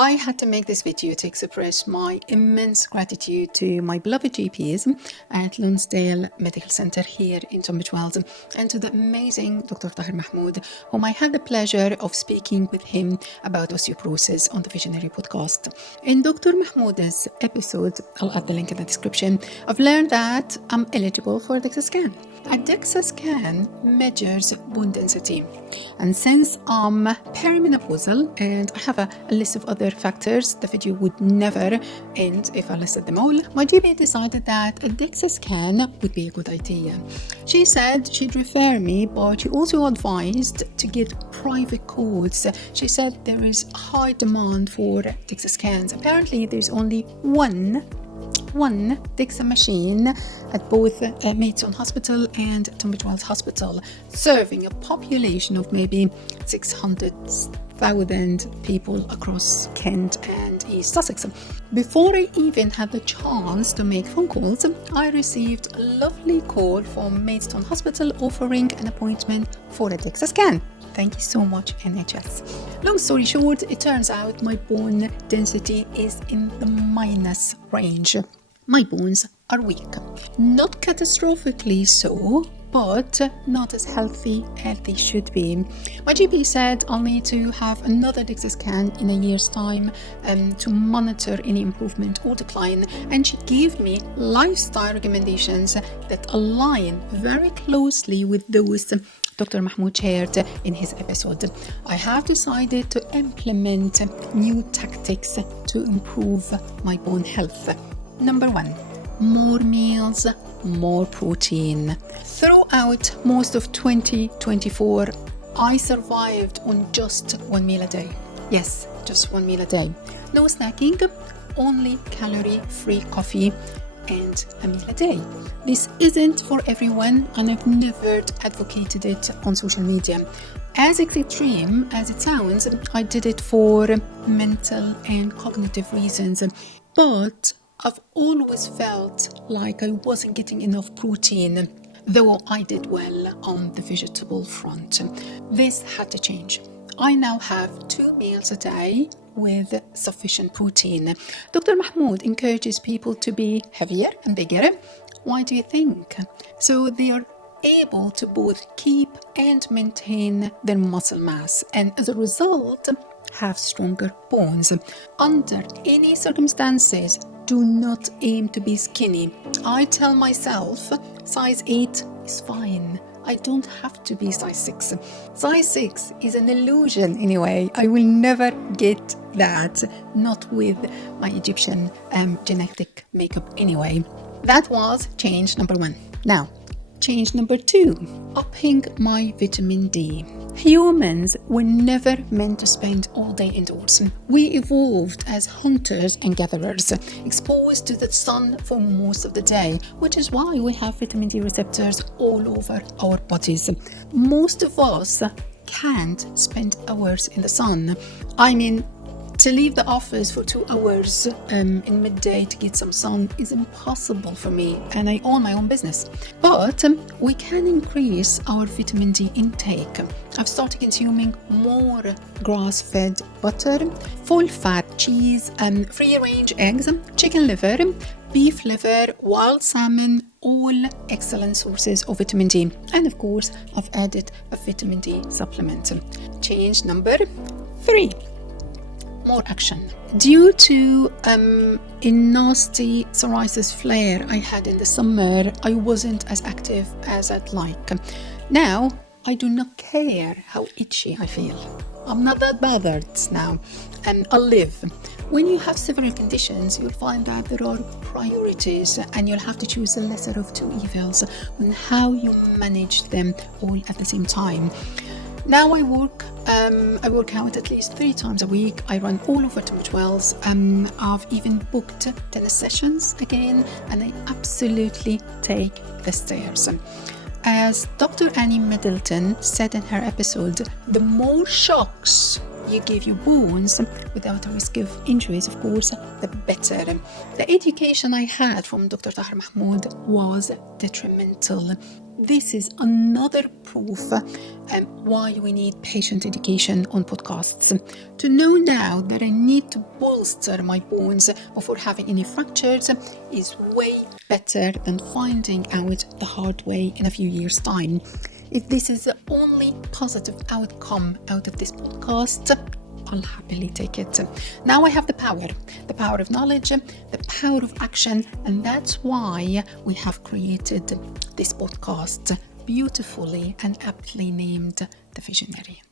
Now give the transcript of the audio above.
I had to make this video to express my immense gratitude to my beloved GPs at Lonsdale Medical Centre here in Tunbridge, Wales, and to the amazing Dr. Taher Mahmud, whom I had the pleasure of speaking with him about osteoporosis on the Visionary podcast. In Dr. Mahmoud's episode, I'll add the link in the description, I've learned that I'm eligible for a DEXA scan. A DEXA scan measures bone density, and since I'm perimenopausal and I have a list of other factors, the video would never end if I listed them all, my GP decided that a DEXA scan would be a good idea. She said she'd refer me, but she also advised to get private codes. She said there is high demand for DEXA scans. Apparently there's only one DEXA machine at both Maidstone Hospital and Tunbridge Wells Hospital, serving a population of maybe 600,000 people across Kent and East Sussex. Before I even had the chance to make phone calls, I received a lovely call from Maidstone Hospital offering an appointment for a DEXA scan. Thank you so much, NHS. Long story short, it turns out my bone density is in the minus range. My bones are weak. Not catastrophically so, but not as healthy as they should be. My GP said I'll need to have another DEXA scan in a year's time to monitor any improvement or decline, and she gave me lifestyle recommendations that align very closely with those Dr. Mahmud shared in his episode. I have decided to implement new tactics to improve my bone health. Number 1, more meals, more protein. Throughout most of 2024, I survived on just one meal a day. Yes, just one meal a day. No snacking, only calorie-free coffee and a meal a day. This isn't for everyone, and I've never advocated it on social media. As extreme as it sounds, I did it for mental and cognitive reasons, but I've always felt like I wasn't getting enough protein, though I did well on the vegetable front. This had to change. I now have 2 meals a day with sufficient protein. Dr. Mahmoud encourages people to be heavier and bigger. Why do you think? So they are able to both keep and maintain their muscle mass, and as a result, have stronger bones. Under any circumstances, do not aim to be skinny. I tell myself size 8 is fine. I don't have to be size 6. Size 6 is an illusion anyway. I will never get that, not with my Egyptian genetic makeup anyway. That was change number 1. Now, change number 2, upping my vitamin D. Humans were never meant to spend all day indoors. We evolved as hunters and gatherers, exposed to the sun for most of the day, which is why we have vitamin D receptors all over our bodies. Most of us can't spend hours in the sun. I mean, to leave the office for 2 hours in midday to get some sun is impossible for me, and I own my own business. But we can increase our vitamin D intake. I've started consuming more grass-fed butter, full-fat cheese, free-range eggs, chicken liver, beef liver, wild salmon, all excellent sources of vitamin D. And of course, I've added a vitamin D supplement. Change number 3. More action. Due to a nasty psoriasis flare I had in the summer, I wasn't as active as I'd like. Now, I do not care how itchy I feel. I'm not that bothered now, and I'll live. When you have several conditions, you'll find that there are priorities, and you'll have to choose the lesser of 2 evils on how you manage them all at the same time. Now I work out at least 3 times a week. I run all over Tunbridge Wells. I've even booked tennis sessions again, and I absolutely take the stairs. As Dr. Annie Middleton said in her episode, the more shocks you give your bones without a risk of injuries, of course, the better. The education I had from Dr. Taher Mahmud was detrimental. This is another proof why we need patient education on podcasts. To know now that I need to bolster my bones before having any fractures is way better than finding out the hard way in a few years' time. If this is the only positive outcome out of this podcast, I'll happily take it. Now I have the power of knowledge, the power of action, and that's why we have created this podcast, beautifully and aptly named The Visionary.